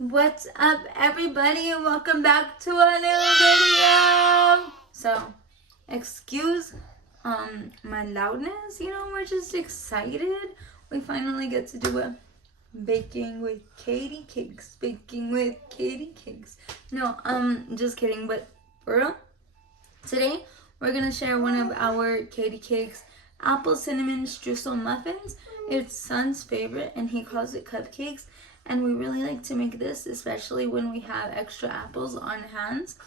What's up, everybody, and welcome back to a new video. So, excuse my loudness, we're just excited. We finally get to do a baking with Katie cakes. Baking with Katie cakes. No, just kidding, but for real, today we're gonna share one of our Katie cakes, apple cinnamon streusel muffins. It's Son's favorite, and he calls it cupcakes. And we really like to make this, especially when we have extra apples on hands.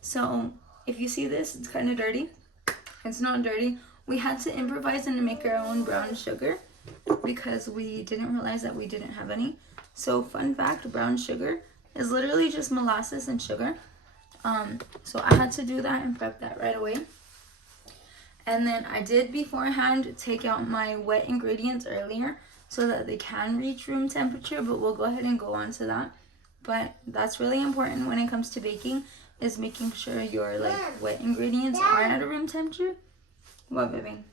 So if you see this, it's kind of dirty. It's not dirty. We had to improvise and make our own brown sugar because we didn't realize that we didn't have any. So fun fact, brown sugar is literally just molasses and sugar. So I had to do that and prep that right away. And then I did beforehand take out my wet ingredients earlier so that they can reach room temperature, but we'll go ahead and go on to that. But that's really important when it comes to baking, is making sure your wet ingredients are at a room temperature. What, baby?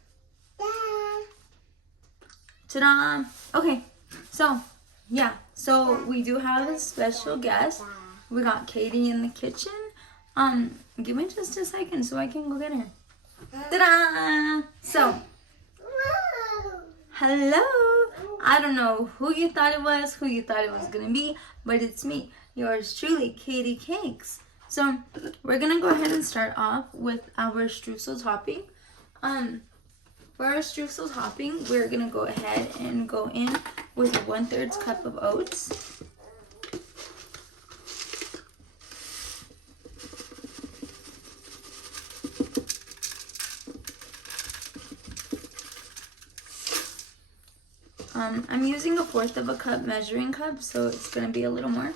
Ta-da! Okay, so yeah, so we do have a special guest. We got Katie in the kitchen. Give me just a second so I can go get her. Ta-da! So, hello! I don't know who you thought it was gonna be, but it's me, yours truly, Katie Cakes. So we're gonna go ahead and start off with our streusel topping. For our streusel topping, we're gonna go ahead and go in with 1/3 cup of oats. I'm using 1/4 cup measuring cup, so it's going to be a little more.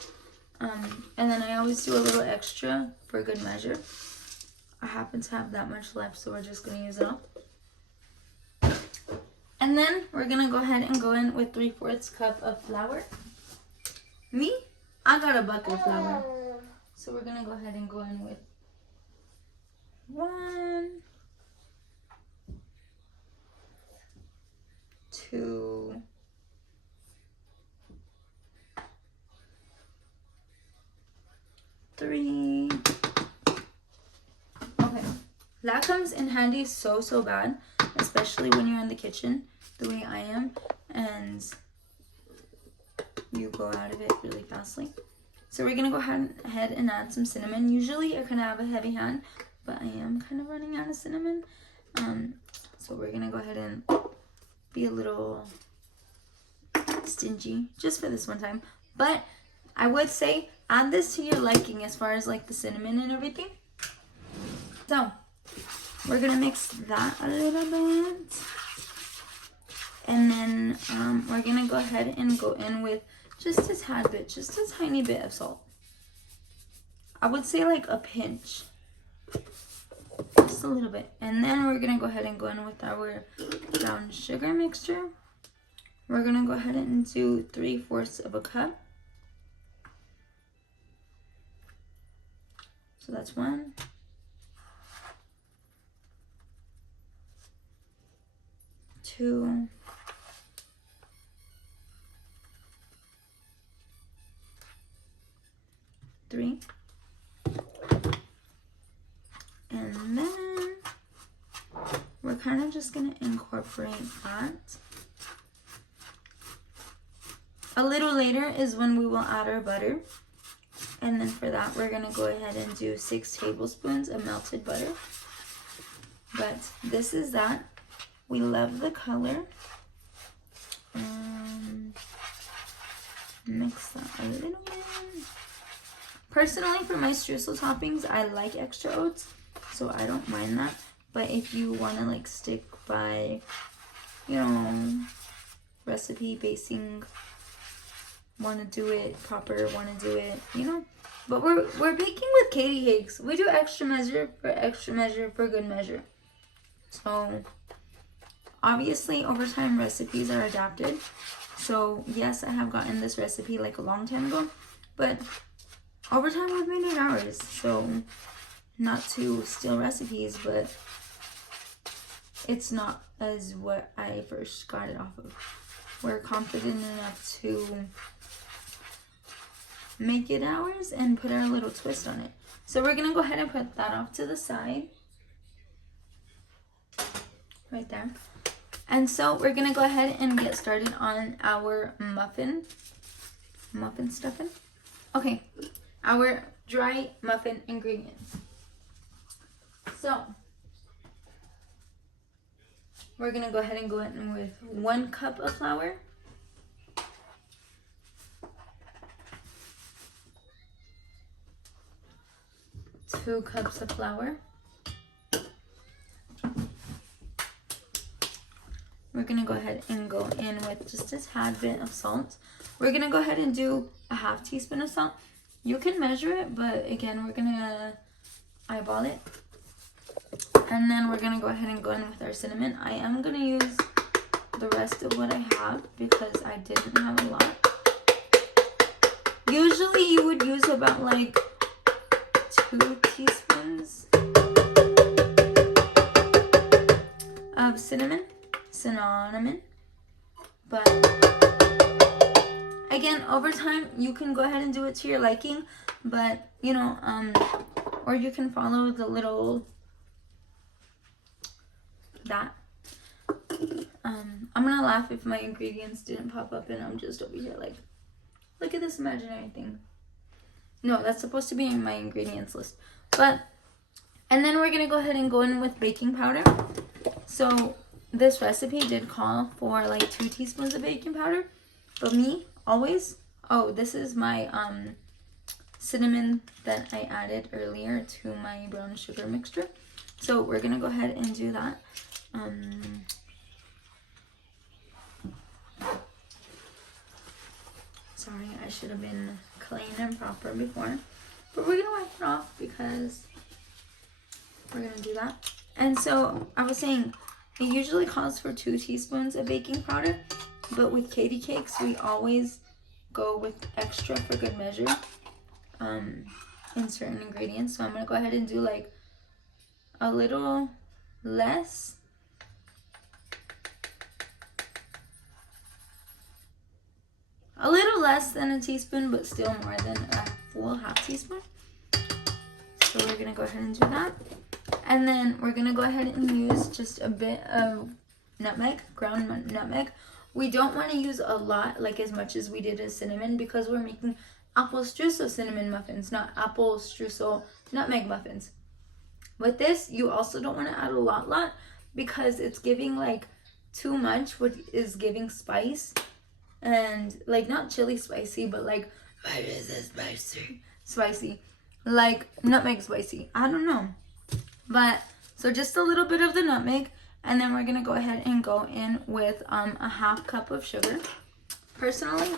And then I always do a little extra for good measure. I happen to have that much left, so we're just going to use it all. And then we're going to go ahead and go in with 3/4 cup of flour. Me, I got a bucket of flour. So we're going to go ahead and go in with 1, 2, 3. Okay, that comes in handy so bad, especially when you're in the kitchen the way I am and you go out of it really fastly. So we're gonna go ahead and add some cinnamon. Usually I kind of have a heavy hand, but I am kind of running out of cinnamon. So we're gonna go ahead and be a little stingy just for this one time, but I would say add this to your liking as far as the cinnamon and everything. So we're gonna mix that a little bit, and then we're gonna go ahead and go in with just a tad bit, just a tiny bit of salt. I would say a pinch, just a little bit. And then we're gonna go ahead and go in with our brown sugar mixture. We're gonna go ahead and do 3/4 cup. So that's 1, 2, 3, and then we're kind of just gonna incorporate that. A little later is when we will add our butter. And then for that, we're gonna go ahead and do 6 tablespoons of melted butter. But this is that. We love the color. Mix that a little bit. Personally, for my streusel toppings, I like extra oats, so I don't mind that. But if you wanna stick by, recipe basing, want to do it proper, want to do it, but we're baking with Katie cakes. We do extra measure for good measure. So obviously over time recipes are adapted. So yes, I have gotten this recipe a long time ago, but over time we've made it ours. So not to steal recipes, but it's not as what I first got it off of. We're confident enough to make it ours and put our little twist on it. So we're gonna go ahead and put that off to the side. Right there. And so we're gonna go ahead and get started on our muffin stuffing. Okay, our dry muffin ingredients. So we're gonna go ahead and go in with 1 cup of flour, 2 cups of flour. We're gonna go ahead and go in with just a tad bit of salt. We're gonna go ahead and do a 1/2 teaspoon of salt. You can measure it, but again, we're gonna eyeball it. And then we're gonna go ahead and go in with our cinnamon. I am gonna use the rest of what I have because I didn't have a lot. Usually you would use about like 2 teaspoons of cinnamon, but again, over time you can go ahead and do it to your liking, but you know, or you can follow the little I'm gonna laugh if my ingredients didn't pop up and I'm just over here like, look at this imaginary thing. No, that's supposed to be in my ingredients list. But, and then we're gonna go ahead and go in with baking powder. So this recipe did call for like 2 teaspoons of baking powder, but me always, oh, this is my cinnamon that I added earlier to my brown sugar mixture. So we're gonna go ahead and do that. Sorry, I should have been clean and proper before, but we're gonna wipe it off because we're gonna do that. And so I was saying, it usually calls for 2 teaspoons of baking powder, but with Katie cakes, we always go with extra for good measure in certain ingredients. So I'm gonna go ahead and do like a little less. A little less than a teaspoon, but still more than a full 1/2 teaspoon. So we're gonna go ahead and do that. And then we're gonna go ahead and use just a bit of nutmeg, ground nutmeg. We don't want to use a lot, like as much as we did as cinnamon, because we're making apple streusel cinnamon muffins, not apple streusel nutmeg muffins. With this, you also don't want to add a lot because it's giving like too much, which is giving spice. And like not chili spicy, but like, what is this spicy? Like nutmeg spicy. I don't know. But so just a little bit of the nutmeg, and then we're gonna go ahead and go in with a 1/2 cup of sugar. Personally,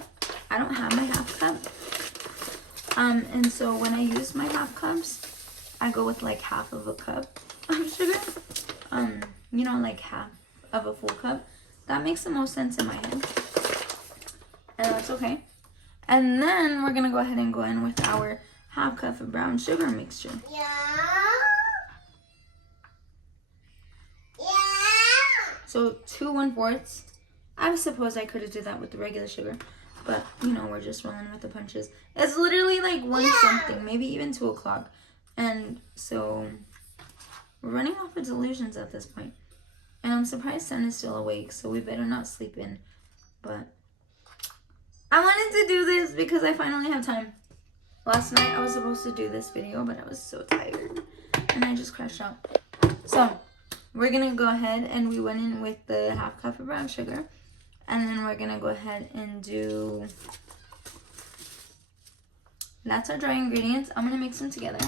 I don't have my 1/2 cup. And so when I use my 1/2 cups, I go with like 1/2 of a cup of sugar. You know, like 1/2 of a full cup. That makes the most sense in my head. And that's okay. And then we're gonna go ahead and go in with our 1/2 cup of brown sugar mixture. So 2 1/4. I suppose I could have did that with the regular sugar, but you know, we're just rolling with the punches. It's literally like 1 something, maybe even 2 o'clock. And so we're running off of delusions at this point. And I'm surprised Son is still awake, so we better not sleep in. But I wanted to do this because I finally have time. Last night I was supposed to do this video, but I was so tired and I just crashed out. So we're gonna go ahead and we went in with the 1/2 cup of brown sugar, and then we're gonna go ahead and do, that's our dry ingredients. I'm gonna mix them together.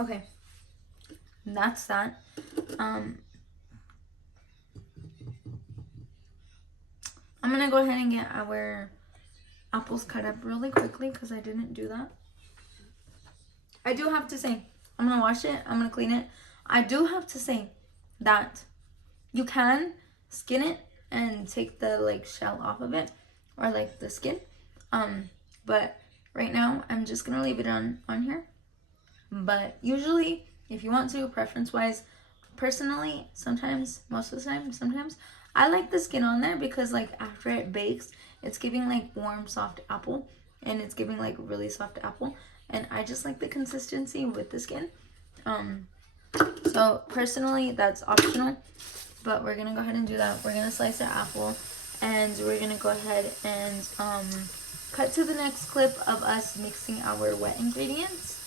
Okay, that's that. I'm gonna go ahead and get our apples cut up really quickly because I didn't do that. I do have to say, I'm gonna wash it, I'm gonna clean it. I do have to say that you can skin it and take the like shell off of it, or like the skin. But right now I'm just gonna leave it on here. But usually, if you want to, preference wise, personally, sometimes, most of the time, sometimes I like the skin on there because like after it bakes, it's giving like warm, soft apple, and it's giving like really soft apple, and I just like the consistency with the skin. So personally, that's optional, but we're gonna go ahead and do that. We're gonna slice our apple, and we're gonna go ahead and cut to the next clip of us mixing our wet ingredients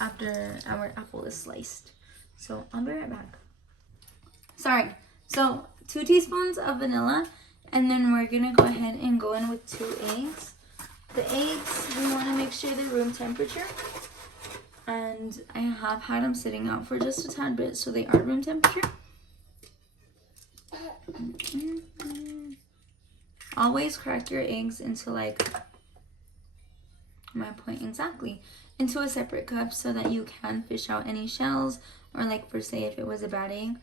after our apple is sliced. So I'll be right back. Sorry. So 2 teaspoons of vanilla, and then we're gonna go ahead and go in with 2 eggs. The eggs, we want to make sure they're room temperature. And I have had them sitting out for just a tad bit, so they are room temperature. Always crack your eggs into like, my point exactly, into a separate cup so that you can fish out any shells, or like for say if it was a bad egg,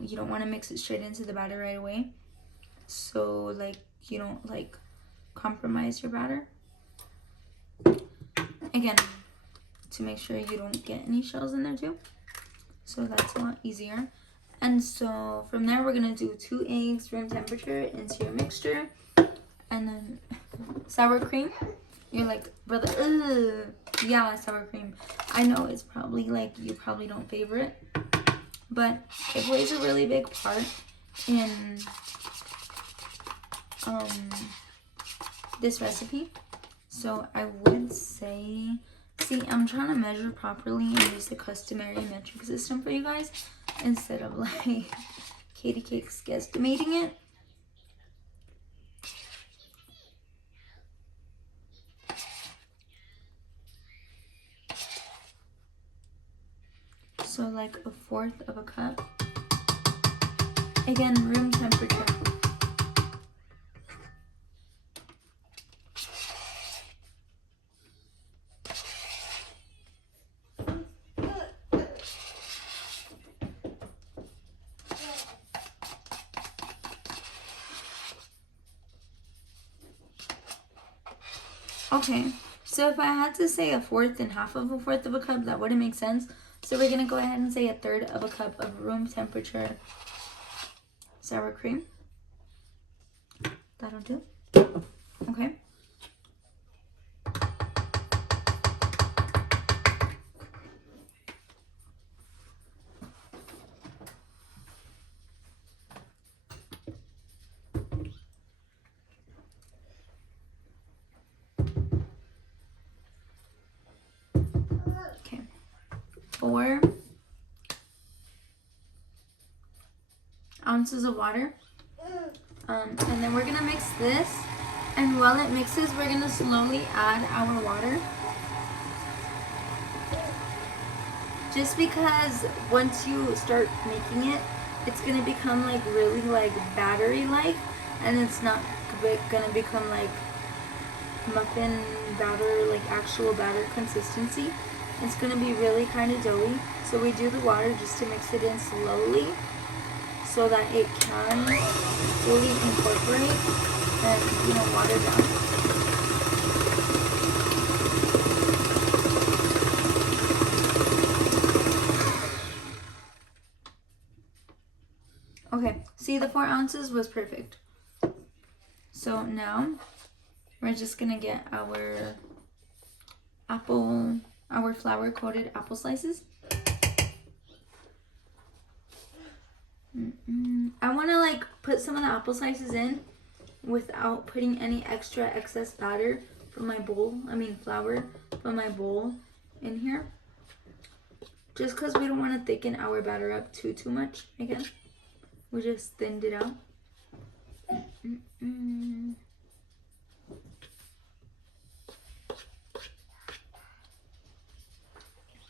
you don't want to mix it straight into the batter right away. So like you don't like compromise your batter. Again, to make sure you don't get any shells in there too. So that's a lot easier. And so from there, we're gonna do 2 eggs room temperature into your mixture, and then sour cream. You're like, brother, ugh. Yeah, sour cream. I know it's probably like you probably don't favor it, but it plays a really big part in this recipe. So I would say, see, I'm trying to measure properly and use the customary metric system for you guys instead of like Katie Cake's guesstimating it. So like 1/4 of a cup. Again, room temperature. Okay, so if I had to say 1/4 and 1/2 of a 1/4 of a cup, that wouldn't make sense. So we're gonna go ahead and say 1/3 of a cup of room temperature sour cream. That'll do. Okay. Okay. 4 ounces of water. And then we're gonna mix this, and while it mixes, we're gonna slowly add our water. Just because once you start making it, it's gonna become like really like battery-like, and it's not gonna become like muffin batter, like actual batter consistency. It's gonna be really kind of doughy. So we do the water just to mix it in slowly, so that it can fully incorporate and, you know, water down. Okay, see, the 4 ounces was perfect. So now we're just gonna get our flour coated apple slices. I want to like put some of the apple slices in without putting any extra excess batter from my bowl, flour from my bowl in here. Just because we don't want to thicken our batter up too much again. We just thinned it out.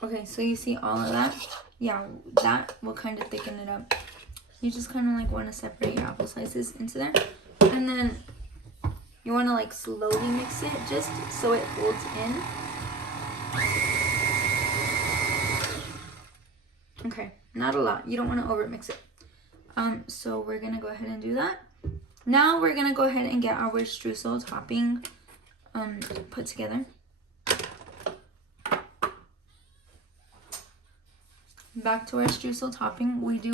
Okay, so you see all of that? Yeah, that will kind of thicken it up. You just kind of like want to separate your apple slices into there. And then you want to like slowly mix it just so it folds in. Okay, not a lot. You don't want to over mix it. So we're going to go ahead and do that. Now we're going to go ahead and get our streusel topping put together. back to our streusel topping, we do.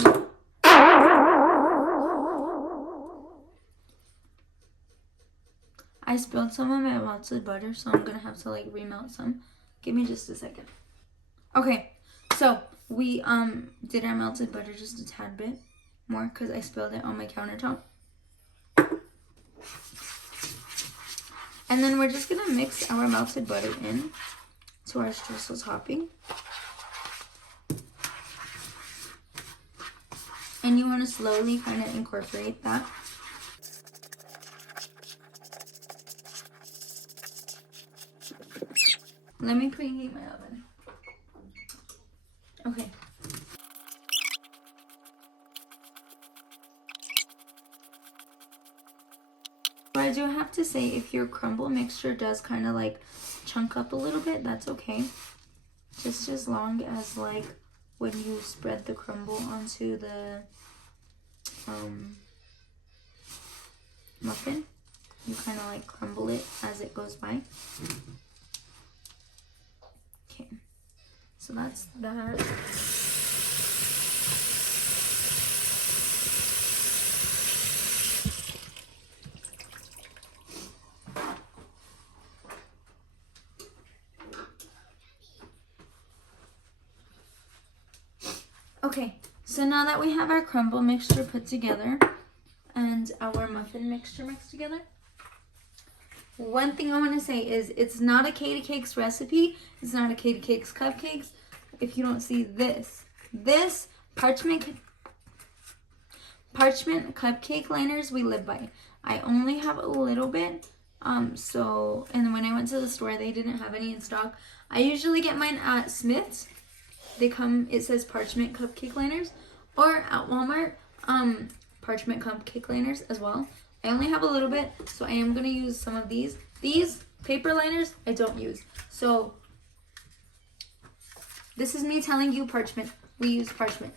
I spilled some of my melted butter, so I'm gonna have to like remelt some. Give me just a second. Okay, so we did our melted butter just a tad bit more because I spilled it on my countertop. And then we're just gonna mix our melted butter in to our streusel topping. And you want to slowly kind of incorporate that. Let me preheat my oven. Okay. So I do have to say, if your crumble mixture does kind of like chunk up a little bit, that's okay. Just as long as like when you spread the crumble onto the muffin, you kind of like crumble it as it goes by. Okay, so that's that. Okay, so now that we have our crumble mixture put together and our muffin mixture mixed together, one thing I want to say is it's not a Katie Cakes recipe. It's not a Katie Cakes cupcakes. If you don't see this parchment cupcake liners we live by. I only have a little bit. And when I went to the store, they didn't have any in stock. I usually get mine at Smith's. They come, it says parchment cupcake liners, or at Walmart, parchment cupcake liners as well. I only have a little bit, so I am going to use some of these. These paper liners I don't use. So this is me telling you parchment. We use parchment.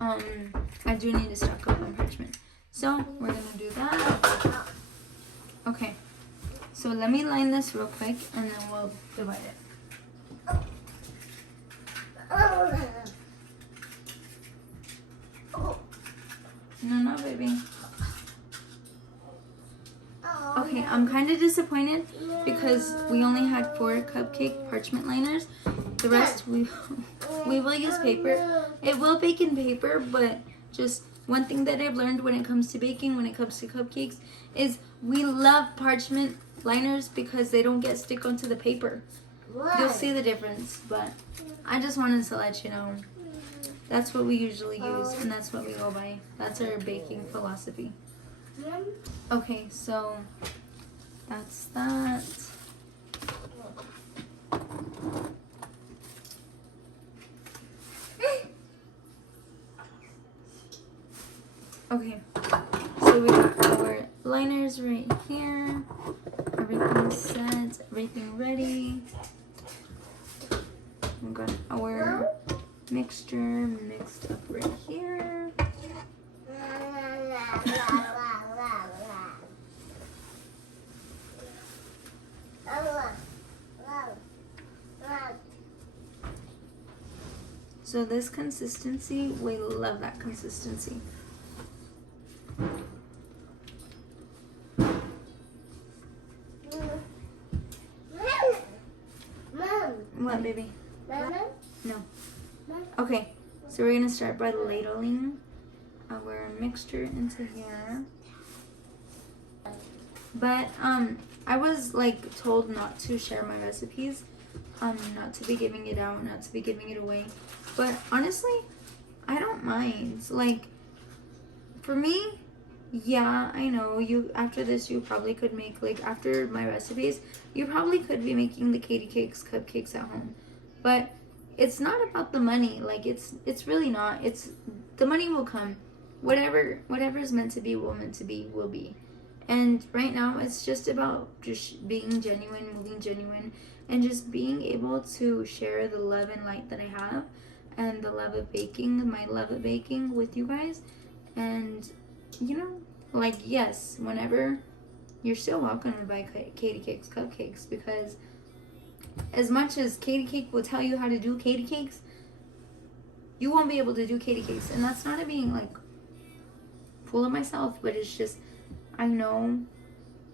I do need to stock up on parchment. So we're going to do that. Okay. So let me line this real quick and then we'll divide it. No, baby. Okay, I'm kind of disappointed because we only had 4 cupcake parchment liners. The rest we will use paper. It will bake in paper, but just one thing that I've learned when it comes to baking, when it comes to cupcakes, is we love parchment liners because they don't get stick onto the paper. You'll see the difference, but I just wanted to let you know. That's what we usually use, and that's what we go by. That's our baking philosophy. Okay, so that's that. Okay, so we got our liners right here. Everything's set, everything ready. We got our mixture mixed up right here. So this consistency, we love that consistency. What, baby? No. Okay, so we're gonna start by ladling our mixture into here. But I was like told not to share my recipes, not to be giving it out, not to be giving it away. But honestly, I don't mind. Like, for me, yeah, I know you after this you probably could make, like, after my recipes, you probably could be making the Katie Cakes cupcakes at home. But it's not about the money. Like, it's really not. It's the money will come. Whatever is meant to be will be. And right now it's just about just being genuine, moving genuine, and just being able to share the love and light that I have and the love of baking, my love of baking with you guys. And you know, like, yes, whenever, you're still welcome to buy Katie Cakes cupcakes, because as much as Katie Cake will tell you how to do Katie Cakes, you won't be able to do Katie cakes. And that's not it being like full of myself, but it's just, I know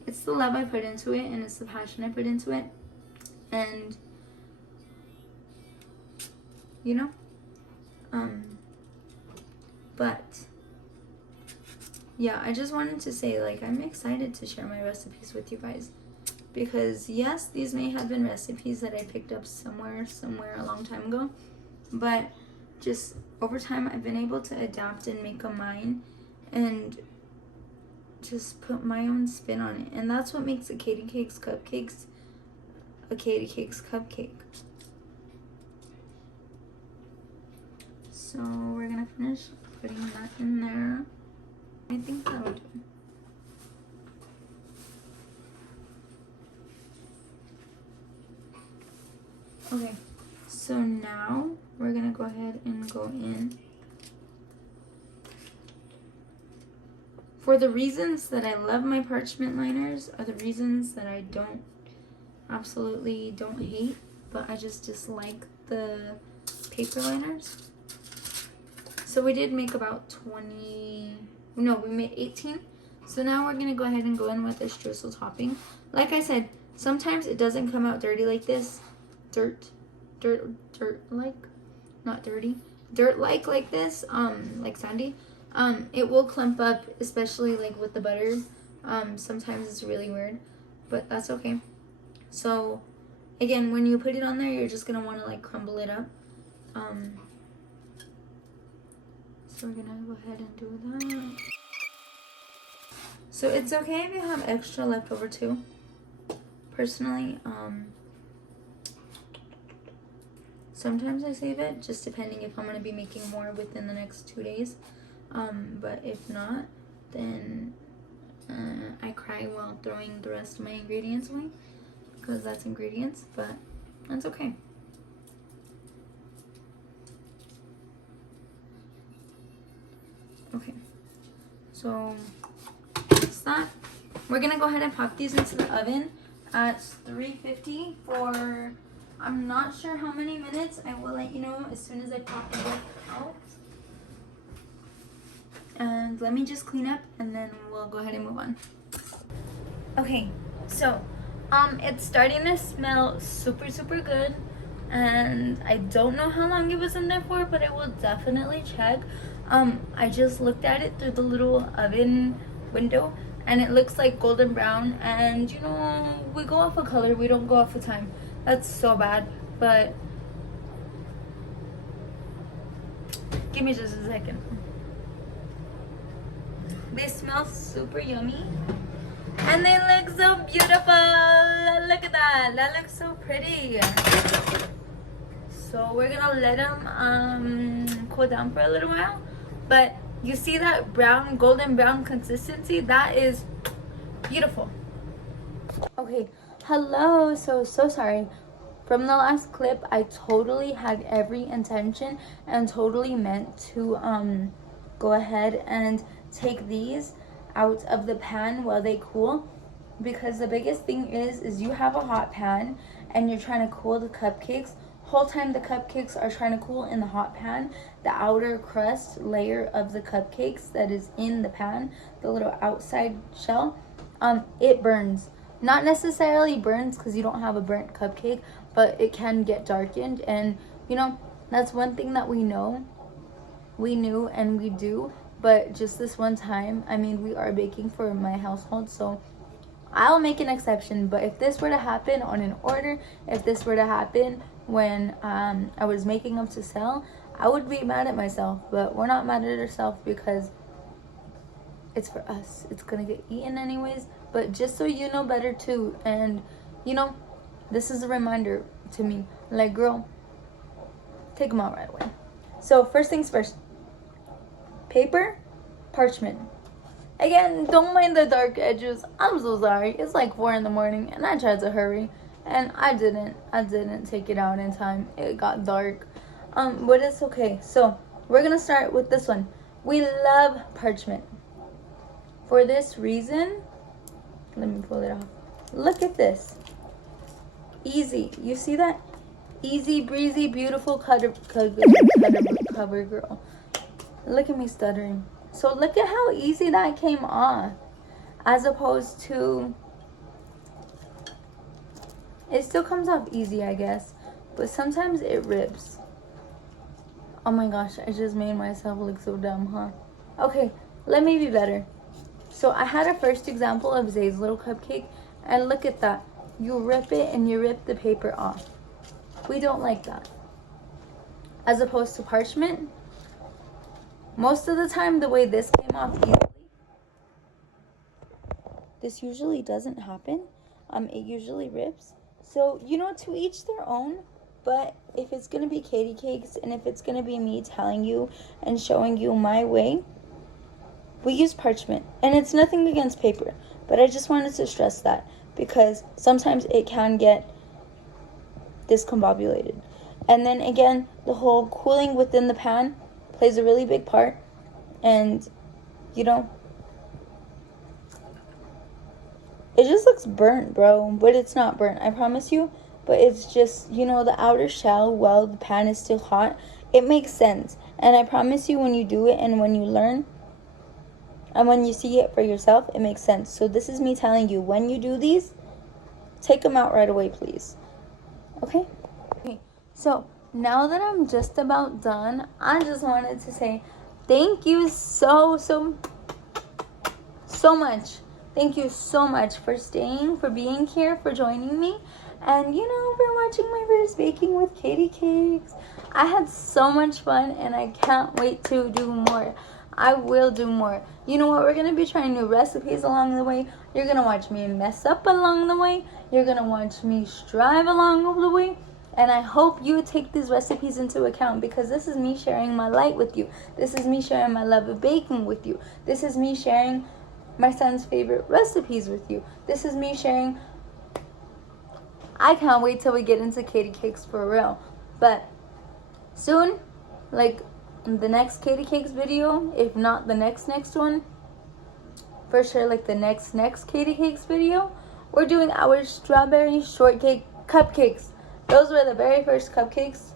it's the love I put into it, and it's the passion I put into it. And, you know, but yeah, I just wanted to say, like, I'm excited to share my recipes with you guys, because yes, these may have been recipes that I picked up somewhere a long time ago, but just over time I've been able to adapt and make them mine and just put my own spin on it. And that's what makes a Katie Cakes Cupcakes a Katie Cakes cupcake. So we're gonna finish putting that in there. I think that would do. Okay, so now we're gonna go ahead and go in. For the reasons that I love my parchment liners are the reasons that I absolutely don't hate, but I just dislike the paper liners. So we did make about 20, no, we made 18. So now we're gonna go ahead and go in with this drizzle topping. Like I said, sometimes it doesn't come out dirty like this. Dirt-like, not dirty. Dirt-like this, like sandy. It will clump up, especially like with the butter. Sometimes it's really weird, but that's okay. So again, when you put it on there, you're just gonna wanna like crumble it up. So we're gonna go ahead and do that. So it's okay if you have extra left over too. Personally, sometimes I save it, just depending if I'm gonna be making more within the next 2 days. But if not, then I cry while throwing the rest of my ingredients away, because that's ingredients, but that's okay. Okay, so that's that. We're gonna go ahead and pop these into the oven at 350 for, I'm not sure how many minutes. I will let you know as soon as I pop them out. And let me just clean up and then we'll go ahead and move on. Okay, so it's starting to smell super good, and I don't know how long it was in there for, but I will definitely check. I just looked at it through the little oven window, and it looks like golden brown, and you know, we go off of color, we don't go off of time. That's so bad, but give me just a second. They smell super yummy, and they look so beautiful. Look at that, that looks so pretty. So we're gonna let them cool down for a little while. But you see that brown, golden brown consistency? That is beautiful. Okay, hello. So sorry. From the last clip, I totally had every intention and totally meant to go ahead and take these out of the pan while they cool, because the biggest thing is you have a hot pan and you're trying to cool the cupcakes. Whole time the cupcakes are trying to cool in the hot pan, the outer crust layer of the cupcakes that is in the pan, the little outside shell, it burns. Not necessarily burns because you don't have a burnt cupcake, but it can get darkened. And you know, that's one thing that we know, we knew, and we do. But just this one time, I mean, we are baking for my household, so I'll make an exception. But if this were to happen on an order, if this were to happen when I was making them to sell, I would be mad at myself. But we're not mad at ourselves because it's for us. It's gonna get eaten anyways. But just so you know better too, and you know, this is a reminder to me, like, girl, take them out right away. So first things first, paper, parchment. Again, don't mind the dark edges. I'm so sorry. It's like 4 in the morning and I tried to hurry and I didn't take it out in time. It got dark. But it's okay. So we're gonna start with this one. We love parchment. For this reason, let me pull it off. Look at this. Easy. You see that? Easy breezy, beautiful cover girl. Look at me stuttering. So look at how easy that came off. As opposed to, it still comes off easy, I guess. But sometimes it rips. Oh my gosh, I just made myself look so dumb, huh? Okay, let me be better. So I had a first example of Zay's little cupcake. And look at that. You rip it and you rip the paper off. We don't like that. As opposed to parchment. Most of the time, the way this came off easily, this usually doesn't happen. It usually rips. So, you know, to each their own. But if it's going to be Katie Cakes and if it's going to be me telling you and showing you my way, we use parchment. And it's nothing against paper. But I just wanted to stress that because sometimes it can get discombobulated. And then again, the whole cooling within the pan plays a really big part. And, you know, it just looks burnt, bro. But it's not burnt, I promise you. But it's just, you know, the outer shell while the pan is still hot. It makes sense. And I promise you, when you do it and when you learn and when you see it for yourself, it makes sense. So this is me telling you, when you do these, take them out right away, please. Okay? Okay. So now that I'm just about done, I just wanted to say thank you so much. Thank you so much for staying, for being here, for joining me. And, you know, for watching my first baking with Katie Cakes. I had so much fun and I can't wait to do more. I will do more. You know what? We're going to be trying new recipes along the way. You're going to watch me mess up along the way. You're going to watch me strive along the way. And I hope you take these recipes into account because this is me sharing my light with you. This is me sharing my love of baking with you. This is me sharing my son's favorite recipes with you. This is me sharing. I can't wait till we get into Katie Cakes for real. But soon, like the next Katie Cakes video, if not the next one, for sure like the next Katie Cakes video, we're doing our strawberry shortcake cupcakes. Those were the very first cupcakes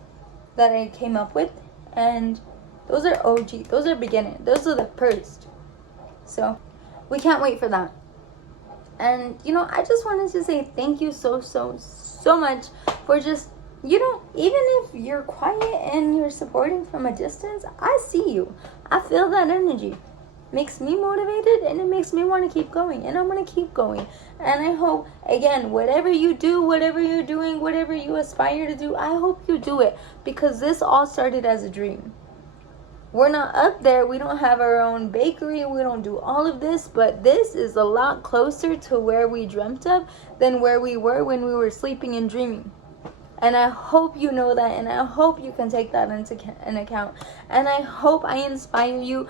that I came up with. And those are OG. Those are beginning. Those are the first. So we can't wait for that. And, you know, I just wanted to say thank you so much for just, you know, even if you're quiet and you're supporting from a distance, I see you. I feel that energy. Makes me motivated and it makes me want to keep going. And I'm going to keep going. And I hope, again, whatever you do, whatever you're doing, whatever you aspire to do, I hope you do it. Because this all started as a dream. We're not up there. We don't have our own bakery. We don't do all of this. But this is a lot closer to where we dreamt of than where we were when we were sleeping and dreaming. And I hope you know that. And I hope you can take that into an account. And I hope I inspire you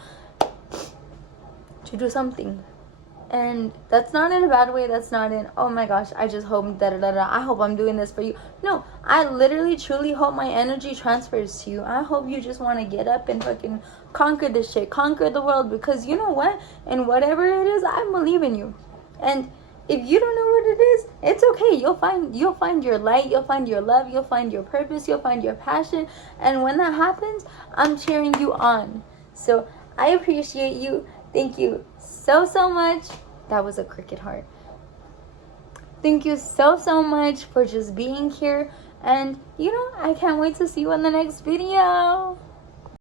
to do something. And that's not in a bad way. That's not in, oh my gosh, I just hope I hope I'm doing this for you. No, I literally truly hope my energy transfers to you. I hope you just want to get up and fucking conquer this shit, conquer the world, because you know what, and whatever it is, I believe in you. And if you don't know what it is, it's okay. You'll find your light, you'll find your love, you'll find your purpose, you'll find your passion. And when that happens, I'm cheering you on. So I appreciate you. Thank you so much. That was a cricket heart. Thank you so much for just being here. And, you know, I can't wait to see you in the next video.